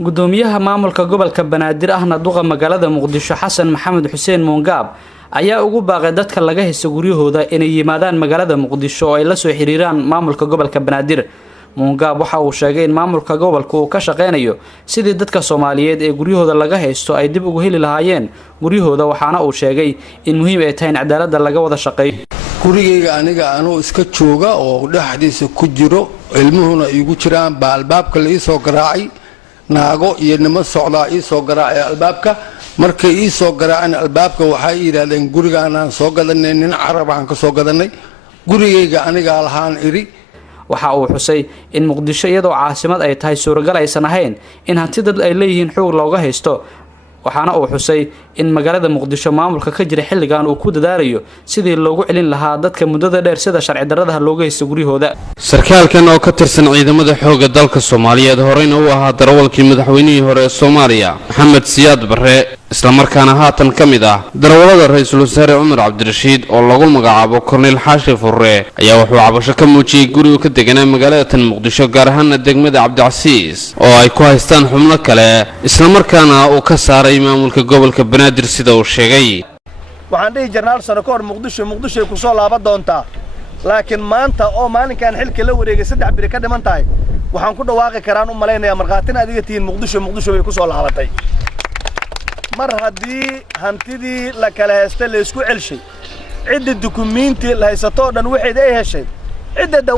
gudoomiyaha maamulka gobolka Banaadir ahna duqa magaalada Muqdisho Xasan Maxamed Xuseen Moongaab ayaa ugu baaqay dadka laga haysto guryahooda inay yimaadaan magaalada Muqdisho oo ay la soo xiriiraan maamulka gobolka Banaadir. Moongaab waxa uu sheegay in maamulka gobolka uu ka shaqeynayo sidii dadka Soomaaliyeed ee guryahooda laga haysto ay dib ugu heli lahaayeen guryahooda, waxaana uu sheegay in muhiim ay tahay in cadaaladda laga wada shaqeeyo. gurigayga aniga anoo iska jooga oo dhaxdiisa ku jiro ilmuhuna igu jiraan baa albaabka la ii soo garaacay, naago iyo niman socdaa ii soo garaacay albaabka. markay ii soo garaaceen albaabka waxay yiraahdeen gurigaanaan soo gadanay, nin carab aan ka soo gadanay, gurigayga aniga lahaan iri. waxa uu xusay in Muqdisho iyadoo caasimad ay tahay suuragal aysan ahayn in hantida ay leeyihiin xoog looga haysto, waxaana uu xusay in magaalada Muqdisho maamulka ka jira xilligan uu ku dadaalayo sidii loogu celin lahaa dadka muddada dheer sida sharci darrada looga haysto guryahooda. sarkaalkan oo ka tirsan ciidamada xoogga dalka Soomaaliyeed horeyna uu ahaa darawalkii madaxweynihii hore ee Soomaaliya Maxamed Siyaad Barre, isla markaana haatan ka mid ah darawalada ra'iisul wasaare Umar Cabdirashiid oo lagu magacaabo Korneyl Xaashi Furre, ayaa wuxuu cabasho ka muujiyay guriga ka deganaa magaalada tan Muqdisho gaar ahaan degmada Cabdicasiis oo ay ku haystaan xubno kale, isla markaana uu ka saaray maamulka gobolka Banaadir sida uu sheegay. waxaan dhihi jirnaa sano ka hor Muqdisho ku soo laaban doontaa, laakiin maanta oo maalinkan xilka la wareegay 3 biri ka dhiman tahay waxaan ku dhawaaqi karaan u maleynayaa marqaatin adiga tiin Muqdisho bay ku soo laabatay. mar haddii hantidii la kala haystay la isku celshay, cidda dukumiinti la haysato dhan wixii ay heshay cidda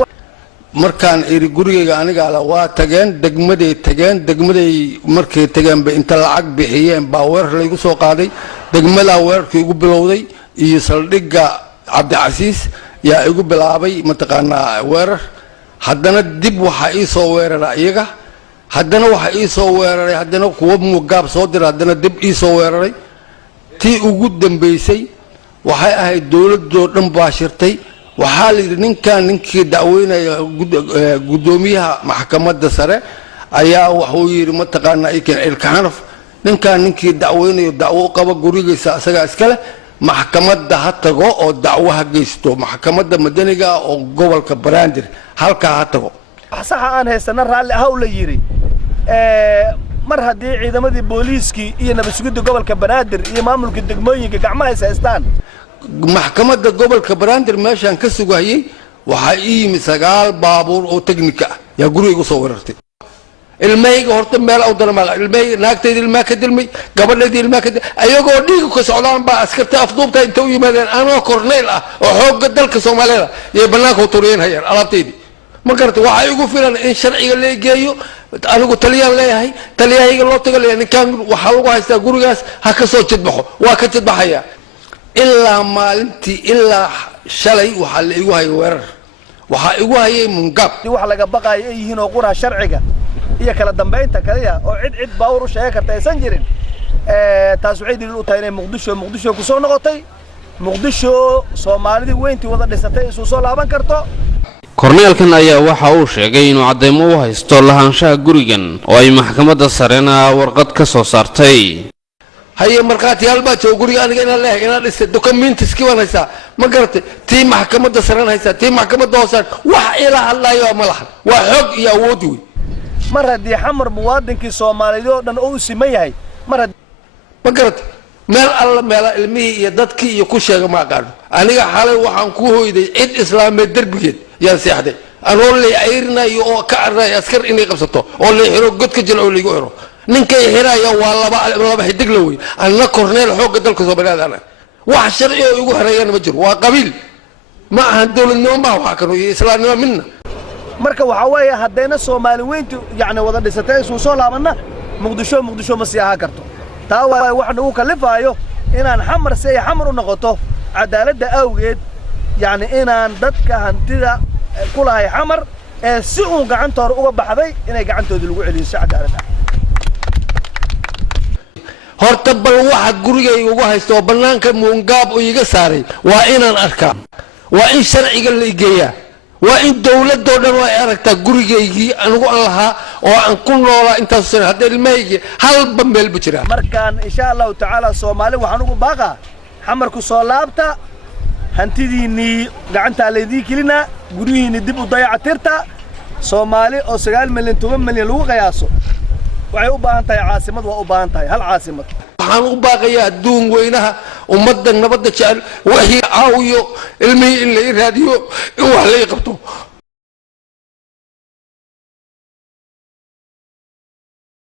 markaan iri gurigayga aniga la waa tageen degmaday markay tageen ba inta lacag bixiyeen baa weerar la igu soo qaaday. degmada weerarkii ugu bilowday iyo saldhigga Cabdicasiis yaa igu bilaabay mataqaanaa weerar. haddana dib waxa ii soo weeraray iyaga, haddana waxa ii soo weeraray haddana kuwa Moongaab soo diray, haddana dib ii soo weeraray. tii ugu dambeysay waxay ahayd dawladoo dhan baa shirtay. waxaa la yidhi ninkii dacweynaya gudoomiyaha maxkamadda sare ayaa wuxuu yidhi mataqaanaa ikan ilkaxanaf ninkii dacweynayo dacwo qaba gurigiisa asaga iskale, maxkamadda ha tago oo dacwo ha geysto, maxkamadda madaniga oo gobolka Banaadir halkaa ha tago. saxa aan haysana raalli ah oo la yiri mar haddii ciidamadii booliiskii iyo nabad sugidda gobolka Banaadir iyo maamulka degmooyinka gacmaha haystaan, maxkamadda gobolka Banaadir meeshan ka sugayay waxa ii yimid 9 baabuur oo teknik ah yaa guriga soo weerartay. ilmayga horta meel u darmaal ilmay naagtayda ilma ka dilmay, gabadheedii ilma ka ayagoo dhiig ka socdaan baa askarta afduubta inta u yimaadeen anoo Korneyl ah oo xoogga dalka Soomaaliyeed iyo banaanka u turiyeen hayar alaabteedii. ma gartay waxa igu filan in sharciga la geeyo, anigu taliyaan leeyahay, taliyahayga loo tago leeyahay ninkan waxa lagu haystaa gurigaas ha ka soo jidbaxo, waa ka jidbaxaya. ilaa maalintii ilaa shalay waxa la igu hayay weerar, waxa igu hayay Moongaab. wax laga baqay ay yihiin oo qura sharciga iyo kala dambeynta kaliya oo cid baawr u sheegay kartay san jirin. taas waxay dil u tahay in Muqdisho ku soo noqotay, Muqdisho Soomaalida weyntii wada dhisatay isu soo laaban karto. korneelkan ayaa waxa uu sheegay inuu cadeymo u haysto lahaanshaha gurigan oo ay maxkamadda sarena warqad ka soo saartay. haye marqaatiyaal baa jooga guriga aniga inaan leeyahay inaan dhistay documentski waan haysaa, ma garatay tii maxkamadda sarena haysaa, tii maxkamadda hoose wax ila hadlayo ma laha, waa xoog iyo awood wey. mar haddii xamar muwaadinkii Soomaaliyeed oo dhan uu siman yahay, ma garatay meel alla meel ilmihii iyo dadkii iyo ku sheega ma aqaan. aniga xalay waxaan ku hooyday cid islaameed darbigeed yaan seexday anoo la ciirinayo oo ka array askar inay qabsato oo la xiro godka jilco oo lagu xiro. ninkay xiraya waa laba xidig la way anna Korneyl xoogga dalka Soomaaliyeed wax sharci oo igu xirayaan ma jiro, waa qabiil ma ahan dawladnimo ma waxa kanu islaamnimo minna. marka waxa weeye haddayna Soomaali weyntu yacni wada dhisatay isu soo laabana Muqdisho ma sii ahaa karto. taa waa wax nagu kalifayo inaan xamar u noqoto cadaaladda awgeed, yacni inaan dadka hantida ku lahay xamar ee si uu gacantoor uga baxday inay gacantooda lagu celiyo si cadaalad ah. horta bal waxa gurigayga ugu haysto banaanka Moongaab oo iga saaray waa inaan arkaa, waa in sharciga la geeyaa, waa in dawladoo dhan ay aragtaa gurigaygii anigu aan lahaa oo aan ku noolaa intaas sano. hadda ilmahayga halba meel bu jira. markaan insha Allah taala Soomaali waxaan ugu baaqaa xamar ku soo laabta, hantidiinii gacanta leedii kilina, gurihiinii dib u dayacatirta. Soomaali oo 9 milyan 10 milyan lagu qiyaaso waxay u baahan tahay caasimad waa u baahan tahay hal caasimad waxaan u baaqayaa adduun weynaha ummadda nabadda jecel wixii caawiyo ilmihii in la ii raadiyo in wax la ii qabto